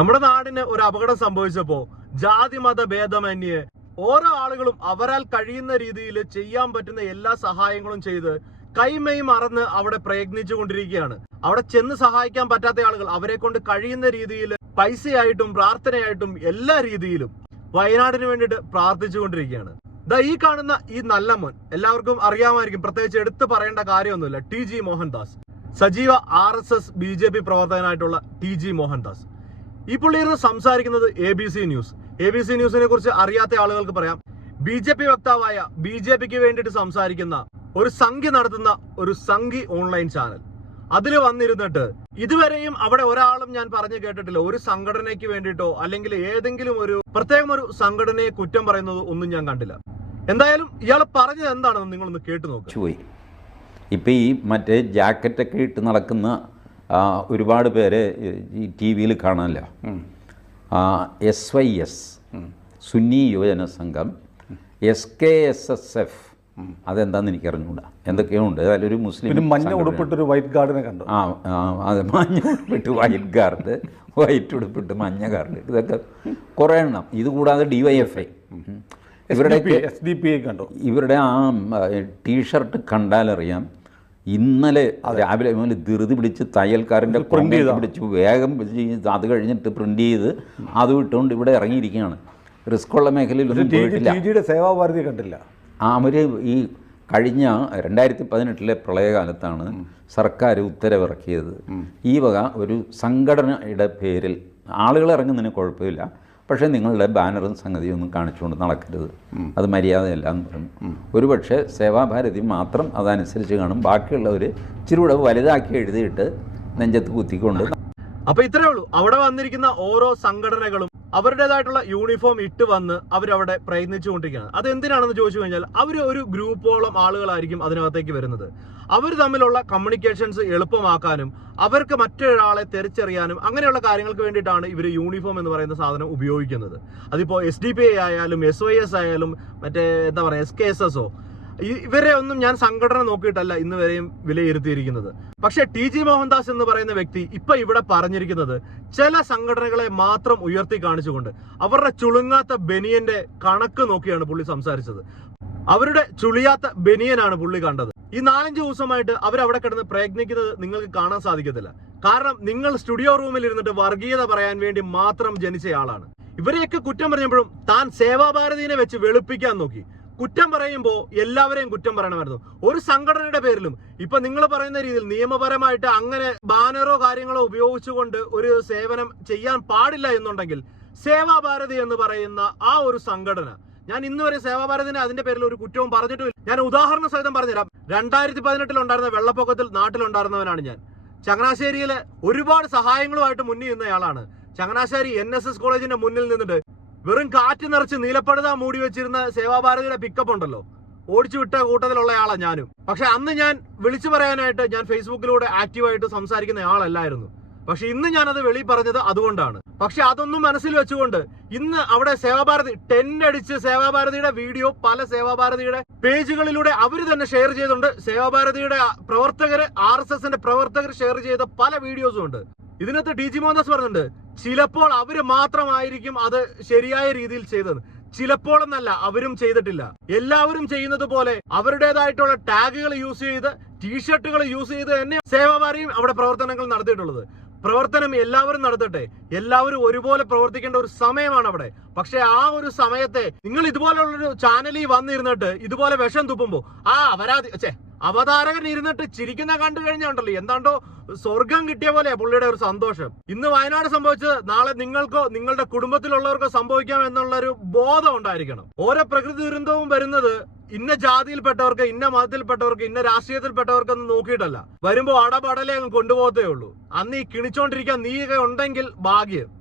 നമ്മുടെ നാടിന് ഒരു അപകടം സംഭവിച്ചപ്പോ ജാതി മത ഭേദമന്യേ ഓരോ ആളുകളും അവരാൽ കഴിയുന്ന രീതിയിൽ ചെയ്യാൻ പറ്റുന്ന എല്ലാ സഹായങ്ങളും ചെയ്ത് കൈമയും മറന്ന് അവിടെ പ്രയത്നിച്ചു കൊണ്ടിരിക്കുകയാണ്. അവിടെ ചെന്ന് സഹായിക്കാൻ പറ്റാത്ത ആളുകൾ അവരെ കൊണ്ട് കഴിയുന്ന രീതിയിൽ പൈസയായിട്ടും പ്രാർത്ഥനയായിട്ടും എല്ലാ രീതിയിലും വയനാടിന് വേണ്ടിയിട്ട് പ്രാർത്ഥിച്ചുകൊണ്ടിരിക്കുകയാണ് ദാ ഈ കാണുന്ന ഈ നല്ല മോൻ എല്ലാവർക്കും അറിയാമായിരിക്കും. പ്രത്യേകിച്ച് എടുത്തു പറയേണ്ട കാര്യമൊന്നുമില്ല. T G Mohandas. സജീവ R S S B J P പ്രവർത്തകനായിട്ടുള്ള T G Mohandas. ഈ പുള്ളി ഇരുന്ന് സംസാരിക്കുന്നത് A B C news A B C ന്യൂസിനെ കുറിച്ച് അറിയാത്ത ആളുകൾക്ക് പറയാം. ബി ജെ പി വക്താവായ ബി ജെ പിക്ക് വേണ്ടിയിട്ട് സംസാരിക്കുന്ന ഒരു സംഖ്യ നടത്തുന്ന ഒരു സംഖ്യ ഓൺലൈൻ ചാനൽ അതിൽ വന്നിരുന്നിട്ട് ഇതുവരെയും അവിടെ ഒരാളും ഞാൻ പറഞ്ഞു കേട്ടിട്ടില്ല. ഒരു സംഘടനയ്ക്ക് വേണ്ടിയിട്ടോ അല്ലെങ്കിൽ ഏതെങ്കിലും ഒരു പ്രത്യേകം ഒരു സംഘടനയെ കുറ്റം പറയുന്നത് ഒന്നും ഞാൻ കണ്ടില്ല. എന്തായാലും ഇയാൾ പറഞ്ഞത് എന്താണെന്ന് നിങ്ങളൊന്ന് കേട്ടു നോക്കി. ഇപ്പൊ ഈ മറ്റേ ജാക്കറ്റൊക്കെ ഇട്ട് നടക്കുന്ന ഒരുപാട് പേരെ ഈ ടി വിയിൽ കാണാനില്ല. S Y S Sunni Yuvajana Sangham S K S S F അതെന്താണെന്ന് എനിക്ക് അറിഞ്ഞുകൂടാ എന്തൊക്കെയോ ഉണ്ട് അതിലൊരു മുസ്ലിം മഞ്ഞ. ഉടുപ്പിട്ടൊരു വൈറ്റ് ഗാർഡിനെ കണ്ടു. ആ ആ, അതെ മഞ്ഞ ഉടുപ്പിട്ട് വൈറ്റ് ഗാർഡ് വൈറ്റ് ഉടുപ്പിട്ട് മഞ്ഞ ഗാർഡ്. ഇതൊക്കെ കുറേ എണ്ണം. ഇത് കൂടാതെ ഡി വൈ എഫ് ഐ ഇവരുടെ എസ് ഡി പി ഐ കണ്ടു. ഇവരുടെ ആ ടീഷർട്ട് കണ്ടാലറിയാം. ഇന്നലെ രാവിലെ മുതൽ ധൃതി പിടിച്ച് തയ്യൽക്കാരന്റെ പ്രിന്റ് ചെയ്ത്? പിടിച്ച് വേഗം അത് കഴിഞ്ഞിട്ട് പ്രിന്റ് ചെയ്ത് അത് ഇട്ടുകൊണ്ട് ഇവിടെ ഇറങ്ങിയിരിക്കുകയാണ്. റിസ്ക് ഉള്ള സേവാ സേവാഭാരതി കണ്ടില്ല. അവർ ഈ കഴിഞ്ഞ രണ്ടായിരത്തി പതിനെട്ടിലെ പ്രളയകാലത്താണ് സർക്കാർ ഉത്തരവിറക്കിയത്. ഈ വക ഒരു സംഘടനയുടെ പേരിൽ ആളുകൾ ഇറങ്ങുന്നതിന് കുഴപ്പമില്ല. പക്ഷേ നിങ്ങളുടെ ബാനറും സംഗതിയും ഒന്നും കാണിച്ചുകൊണ്ട് നടക്കരുത്. അത് മര്യാദയല്ല എന്ന് പറഞ്ഞു ഒരുപക്ഷെ സേവാഭാരതി മാത്രം അതനുസരിച്ച് കാണും. ബാക്കിയുള്ളവർ ഇച്ചിരി കൂടെ വലുതാക്കി എഴുതിയിട്ട് നെഞ്ചത്ത് കുത്തിക്കൊണ്ട് അപ്പോൾ ഇത്രേ ഉള്ളൂ. അവിടെ വന്നിരിക്കുന്ന ഓരോ സംഘടനകളും അവരുടേതായിട്ടുള്ള യൂണിഫോം ഇട്ട് വന്ന് അവരവിടെ പ്രയത്നിച്ചുകൊണ്ടിരിക്കുകയാണ്. അത് എന്തിനാണെന്ന് ചോദിച്ചു കഴിഞ്ഞാൽ അവർ ഒരു ഗ്രൂപ്പോളം ആളുകളായിരിക്കും അതിനകത്തേക്ക് വരുന്നത്. അവർ തമ്മിലുള്ള കമ്മ്യൂണിക്കേഷൻസ് എളുപ്പമാക്കാനും അവർക്ക് മറ്റൊരാളെ തിരിച്ചറിയാനും അങ്ങനെയുള്ള കാര്യങ്ങൾക്ക് വേണ്ടിയിട്ടാണ് ഇവർ യൂണിഫോം എന്ന് പറയുന്ന സാധനം ഉപയോഗിക്കുന്നത്. അതിപ്പോൾ എസ് ഡി പി ഐ ആയാലും എസ് എസ് ആയാലും മറ്റേ എന്താ പറയുക S K S S O ഇവരെ ഒന്നും ഞാൻ സംഘടന നോക്കിയിട്ടല്ല ഇന്ന് വരെയും വിലയിരുത്തിയിരിക്കുന്നത്. പക്ഷെ ടി ജി മോഹൻദാസ് എന്ന് പറയുന്ന വ്യക്തി ഇപ്പൊ ഇവിടെ പറഞ്ഞിരിക്കുന്നത് ചില സംഘടനകളെ മാത്രം ഉയർത്തി കാണിച്ചുകൊണ്ട് അവരുടെ ചുളുങ്ങാത്ത ബനിയന്റെ കണക്ക് നോക്കിയാണ് പുള്ളി സംസാരിച്ചത്. അവരുടെ ചുളിയാത്ത ബനിയനാണ് പുള്ളി കണ്ടത്. ഈ നാലഞ്ച് ദിവസമായിട്ട് അവരവിടെ കിടന്ന് പ്രയത്നിക്കുന്നത് നിങ്ങൾക്ക് കാണാൻ സാധിക്കത്തില്ല. കാരണം നിങ്ങൾ സ്റ്റുഡിയോ റൂമിൽ ഇരുന്നിട്ട് വർഗീയത പറയാൻ വേണ്ടി മാത്രം ജനിച്ചയാളാണ് ഇവരെയൊക്കെ കുറ്റം പറഞ്ഞപ്പോഴും താൻ സേവാഭാരതിനെ വെച്ച് വെളുപ്പിക്കാൻ നോക്കി. കുറ്റം പറയുമ്പോൾ എല്ലാവരെയും കുറ്റം പറയണമായിരുന്നു. ഒരു സംഘടനയുടെ പേരിലും ഇപ്പൊ നിങ്ങൾ പറയുന്ന രീതിയിൽ നിയമപരമായിട്ട് അങ്ങനെ ബാനറോ കാര്യങ്ങളോ ഉപയോഗിച്ചുകൊണ്ട് ഒരു സേവനം ചെയ്യാൻ പാടില്ല എന്നുണ്ടെങ്കിൽ സേവാഭാരതി എന്ന് പറയുന്ന ആ ഒരു സംഘടന ഞാൻ ഇന്ന് വരെ സേവാഭാരതിനെ അതിന്റെ പേരിൽ ഒരു കുറ്റവും പറഞ്ഞിട്ടില്ല ഞാൻ ഉദാഹരണ സഹിതം പറഞ്ഞുതരാം. രണ്ടായിരത്തി പതിനെട്ടിൽ ഉണ്ടായിരുന്ന വെള്ളപ്പൊക്കത്തിൽ നാട്ടിലുണ്ടായിരുന്നവനാണ് ഞാൻ. ചങ്ങനാശ്ശേരിയിലെ ഒരുപാട് സഹായങ്ങളുമായിട്ട് മുന്നിൽ നിന്നയാളാണ്. ചങ്ങനാശ്ശേരി എൻ എസ് എസ് കോളേജിന്റെ മുന്നിൽ നിന്നിട്ട് വെറും കാറ്റ് നിറച്ച് നീലപ്പടുത മൂടി വെച്ചിരുന്ന സേവാഭാരതിയുടെ പിക്കപ്പ് ഉണ്ടല്ലോ. ഓടിച്ചു വിട്ട കൂട്ടത്തിലുള്ള ആളാ ഞാനും. പക്ഷെ അന്ന് ഞാൻ വിളിച്ചു പറയാനായിട്ട് ഞാൻ ഫേസ്ബുക്കിലൂടെ ആക്റ്റീവായിട്ട് സംസാരിക്കുന്ന ആളല്ലായിരുന്നു. പക്ഷെ ഇന്ന് ഞാനത് വെളി പറഞ്ഞത് അതുകൊണ്ടാണ്. പക്ഷെ അതൊന്നും മനസ്സിൽ വെച്ചുകൊണ്ട് ഇന്ന് അവിടെ സേവാഭാരതി ടെന്റ് അടിച്ച് സേവാഭാരതിയുടെ വീഡിയോ പല സേവാഭാരതിയുടെ പേജുകളിലൂടെ അവർ തന്നെ ഷെയർ ചെയ്തിട്ടുണ്ട് സേവാഭാരതിയുടെ പ്രവർത്തകര് ആർ എസ് എസിന്റെ പ്രവർത്തകർ ഷെയർ ചെയ്ത പല വീഡിയോസും ഉണ്ട്. ഇതിനകത്ത് ഡി ജി മോഹൻദാസ് പറഞ്ഞിട്ടുണ്ട് ചിലപ്പോൾ അവർ മാത്രമായിരിക്കും അത് ശരിയായ രീതിയിൽ ചെയ്തത്. ചിലപ്പോൾ എന്നല്ല അവരും ചെയ്തിട്ടില്ല. എല്ലാവരും ചെയ്യുന്നത് പോലെ അവരുടേതായിട്ടുള്ള ടാഗുകൾ യൂസ് ചെയ്ത് ടീഷർട്ടുകൾ യൂസ് ചെയ്ത് തന്നെ സേവാഭാരിയും അവിടെ പ്രവർത്തനങ്ങൾ നടത്തിയിട്ടുള്ളത്. പ്രവർത്തനം എല്ലാവരും നടത്തട്ടെ. എല്ലാവരും ഒരുപോലെ പ്രവർത്തിക്കേണ്ട ഒരു സമയമാണ് അവിടെ. പക്ഷെ ആ ഒരു സമയത്തെ നിങ്ങൾ ഇതുപോലുള്ളൊരു ചാനലിൽ വന്നിരുന്നിട്ട് ഇതുപോലെ വിഷം തുപ്പുമ്പോ ആ വരാതി ഛേ അവതാരകൻ ഇരുന്നിട്ട് ചിരിക്കുന്ന കണ്ടു കഴിഞ്ഞാണ്ടല്ലോ. എന്താണ്ടോ സ്വർഗം കിട്ടിയ പോലെ പുള്ളിയുടെ ഒരു സന്തോഷം. ഇന്ന് വയനാട് സംഭവിച്ചത് നാളെ നിങ്ങൾക്കോ നിങ്ങളുടെ കുടുംബത്തിലുള്ളവർക്കോ സംഭവിക്കാം എന്നുള്ള ഒരു ബോധം ഉണ്ടായിരിക്കണം. ഓരോ പ്രകൃതി ദുരന്തവും വരുന്നത് ഇന്ന ജാതിയിൽപ്പെട്ടവർക്ക് ഇന്ന മതത്തിൽപ്പെട്ടവർക്ക് ഇന്ന രാഷ്ട്രീയത്തിൽപ്പെട്ടവർക്ക് എന്ന് നോക്കിയിട്ടല്ല. വരുമ്പോ അടപടലേ അങ്ങ് കൊണ്ടുപോകത്തേ ഉള്ളൂ. അന്ന് ഈ കിണിച്ചോണ്ടിരിക്കാൻ നീയൊക്കെ ഉണ്ടെങ്കിൽ ഭാഗ്യം.